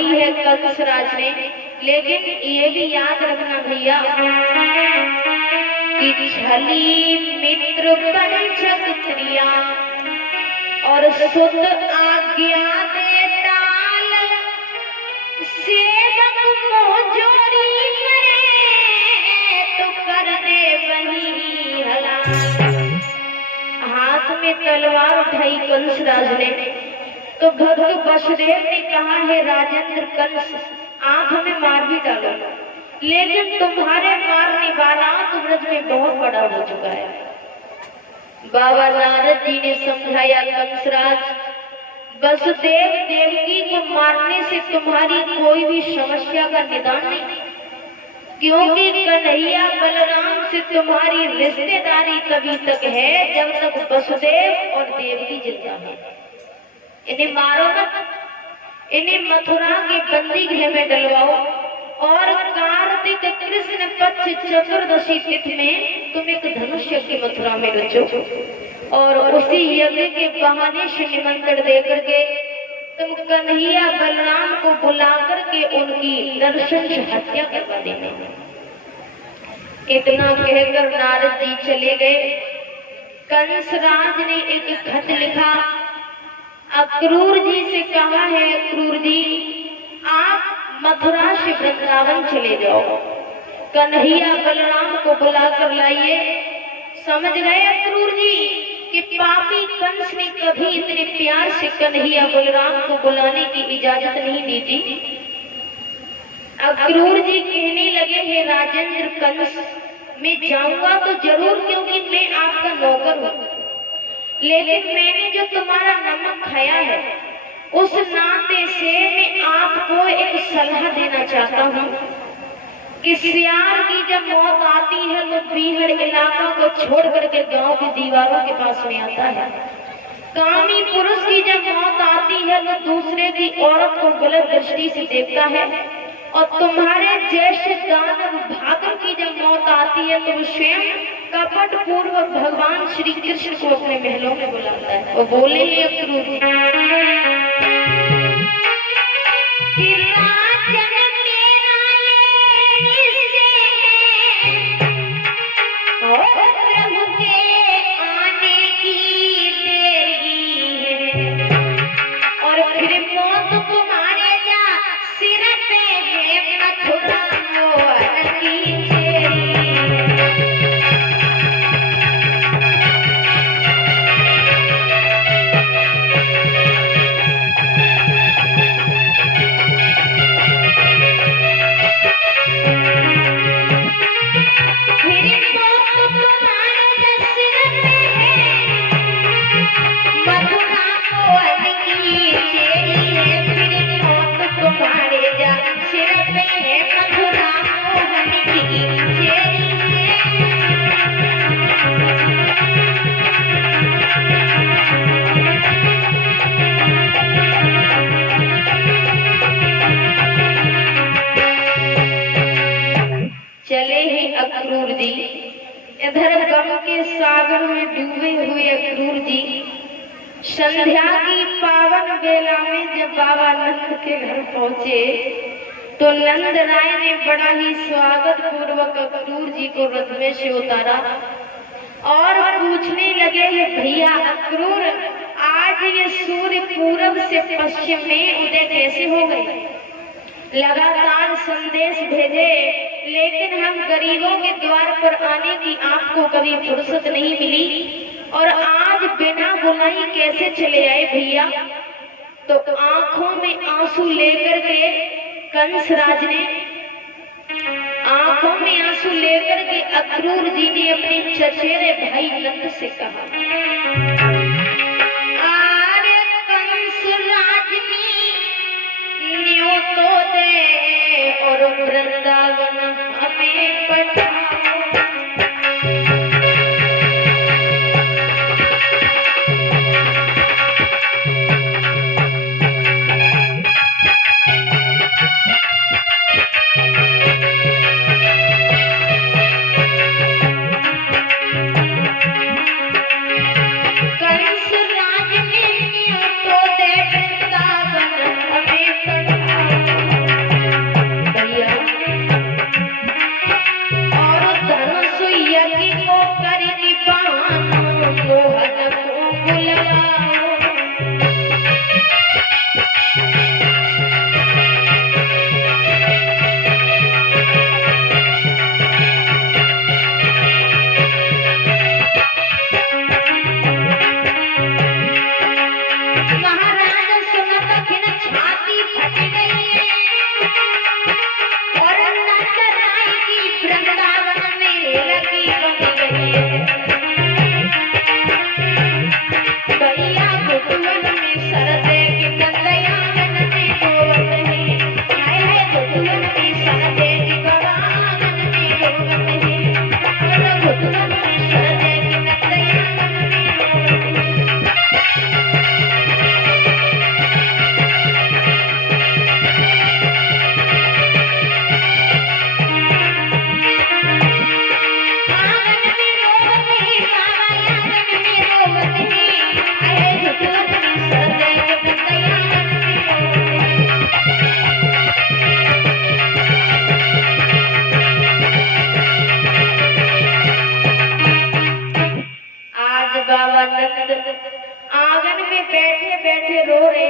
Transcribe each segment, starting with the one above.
दिखाई है कंसराज ने, लेकिन ये भी याद रखना भैया कि छली मित्र पंचक प्रिया और सुत आज्ञा दे टाल, सेवक मोजोरी करे तो कर दे वही हलाल। हाथ में तलवार उठाई कंसराज ने तो भक्त वसुदेव ने कहा, है राजेंद्र कंस, आप हमें मार भी डालो, लेकिन तुम्हारे मारने वाला तो ब्रज में बहुत बड़ा हो चुका है। बाबा नारद जी ने समझाया, कंसराज, वसुदेव देवकी को मारने से तुम्हारी कोई भी समस्या का निदान नहीं, क्योंकि कन्हैया बलराम से तुम्हारी रिश्तेदारी तभी तक है जब तक वसुदेव और देवकी जिंदा है। इन्हें मारो मत, इन्हें मथुरा के बंदी गृह में डलवाओ और कार्तिक कृष्ण पक्ष चतुर्दशी तिथि में तुम एक धनुष की मथुरा में रचो और उसी यज्ञ के बहाने से निमंत्रण दे करके तुम कन्हैया बलराम को बुला करके उनकी नरशंस हत्या करवा देना। इतना कहकर नारद जी चले गए। कंसराज ने एक खत लिखा, अक्रूर जी से कहा है, अक्रूर जी आप मथुरा से वृंदावन चले जाओ, कन्हैया बलराम को बुला कर लाइए। समझ गए अक्रूर जी कि पापी कंस ने कभी इतने प्यार से कन्हैया बलराम को बुलाने की इजाजत नहीं दी थी। अक्रूर जी कहने लगे, हे राजेंद्र कंस, मैं जाऊंगा तो जरूर, क्योंकि मैं आपका नौकर हूँ, लेकिन मैंने जो तुम्हारा नमक खाया है उस नाते से मैं आपको एक सलाह देना चाहता हूँ कि सियार की जब मौत आती है तो बीहड़ इलाका को छोड़ करके गांव की दीवारों के पास में आता है। कामी पुरुष की जब मौत आती है तो दूसरे की औरत को गलत दृष्टि से देखता है, और तुम्हारे जैसे दानव भागम की जब मौत आती है तो स्वयं कपट पूर्वक भगवान श्री कृष्ण को अपने महलों में बुलाता है। और बोले ही अक्रूर, अक्रूर जी इधर गम के सागर में डूबे हुए अक्रूर जी संध्या की पावन बेला में जब बाबा नंद के घर पहुंचे तो नंद राय ने बड़ा ही स्वागत पूर्वक अक्रूर जी को रथ में से उतारा और पूछने लगे, भैया अक्रूर, आज ये सूर्य पूरब से पश्चिम में उदय कैसे हो गए? लगातार संदेश भेजे, लेकिन हम गरीबों के द्वार पर आने की आपको कभी फुर्सत नहीं मिली, और आज बिना बुलाई कैसे चले आए भैया? तो आंखों में आंसू लेकर के कंसराज ने आंखों में आंसू लेकर के अक्रूर जी ने अपने चचेरे भाई नंद से कहा, अरे कंसराज न्योतो दे और वृंदावन हमें पठाओ। कंसराज न्योतो दे वृंदावन हमें पठाओ।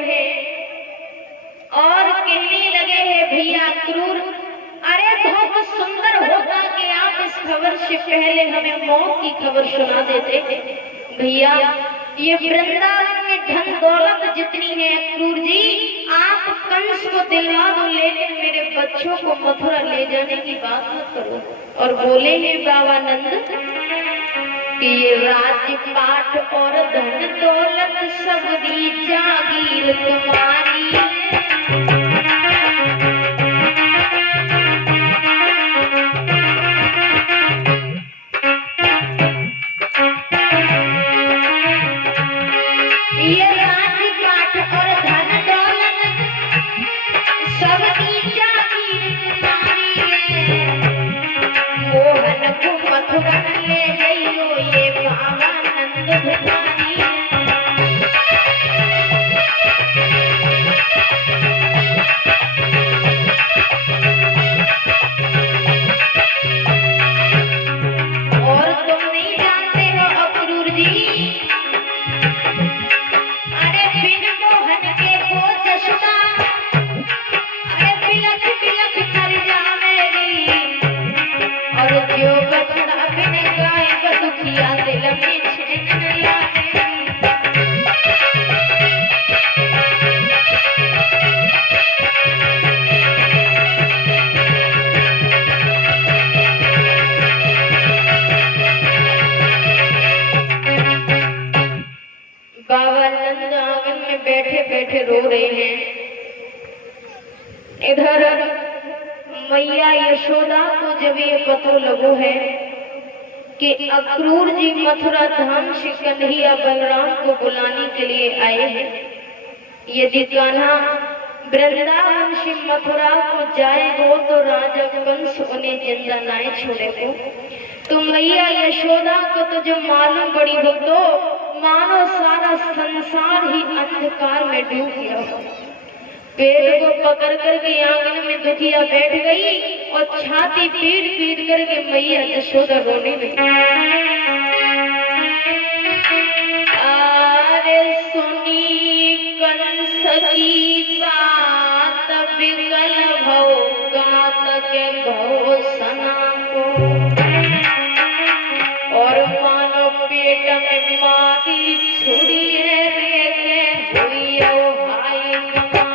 हैं और कहने लगे हैं भैया क्रूर, अरे बहुत सुंदर होता कि आप इस खबर से पहले हमें मौत की खबर सुना देते। भैया ये वृंदावन में धन दौलत जितनी है क्रूर जी, आप कंस को दिलवा दो, लेकिन मेरे बच्चों को मथुरा ले जाने की बात मत करो। और बोले हैं बाबा नंद कि ये राज्य पाठ और धन दौलत सब दी जागीर तुम्हारी। ये राज्य पाठ और धन दौलत सब दी जागीर तुम्हारी है। मोहन को मथुरा ले गई ये बाबा नंद भिखारी है। और तुम नहीं जानते हो अक्रूर जी, अरे बिन मोहन के वो जशुदा, अरे बिलख बिलख कर जावेगी। और जो बछड़ा बिन गाय का दुखिया दिल में छेन लावेगी। बाबा नंद आंगन में बैठे बैठे रो रहे हैं। इधर मैया यशोदा को जब ये पतो लगो है कि अक्रूर जी मथुरा धाम से कन्हैया बलराम को बुलाने के लिए आए हैं, यदि कान्हा वृंदावन से मथुरा को जाएगो तो राजा कंस उन्हें जिंदा नहीं छोड़ेगो। तो मैया यशोदा को तो जो मालूम पड़ी हो तो मानो सारा संसार ही अंधकार में डूब गया हो। पेट को पकड़ करके आंगन में दुखिया बैठ गई और छाती पीट पीट करके मैया यशोदा रोने लगी। अरे सुनी कंस की बात बिगल भव गात के भव सना को, और मानो पेट में मारी छुरी रे हुई भाई कमा।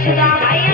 सुधा भाई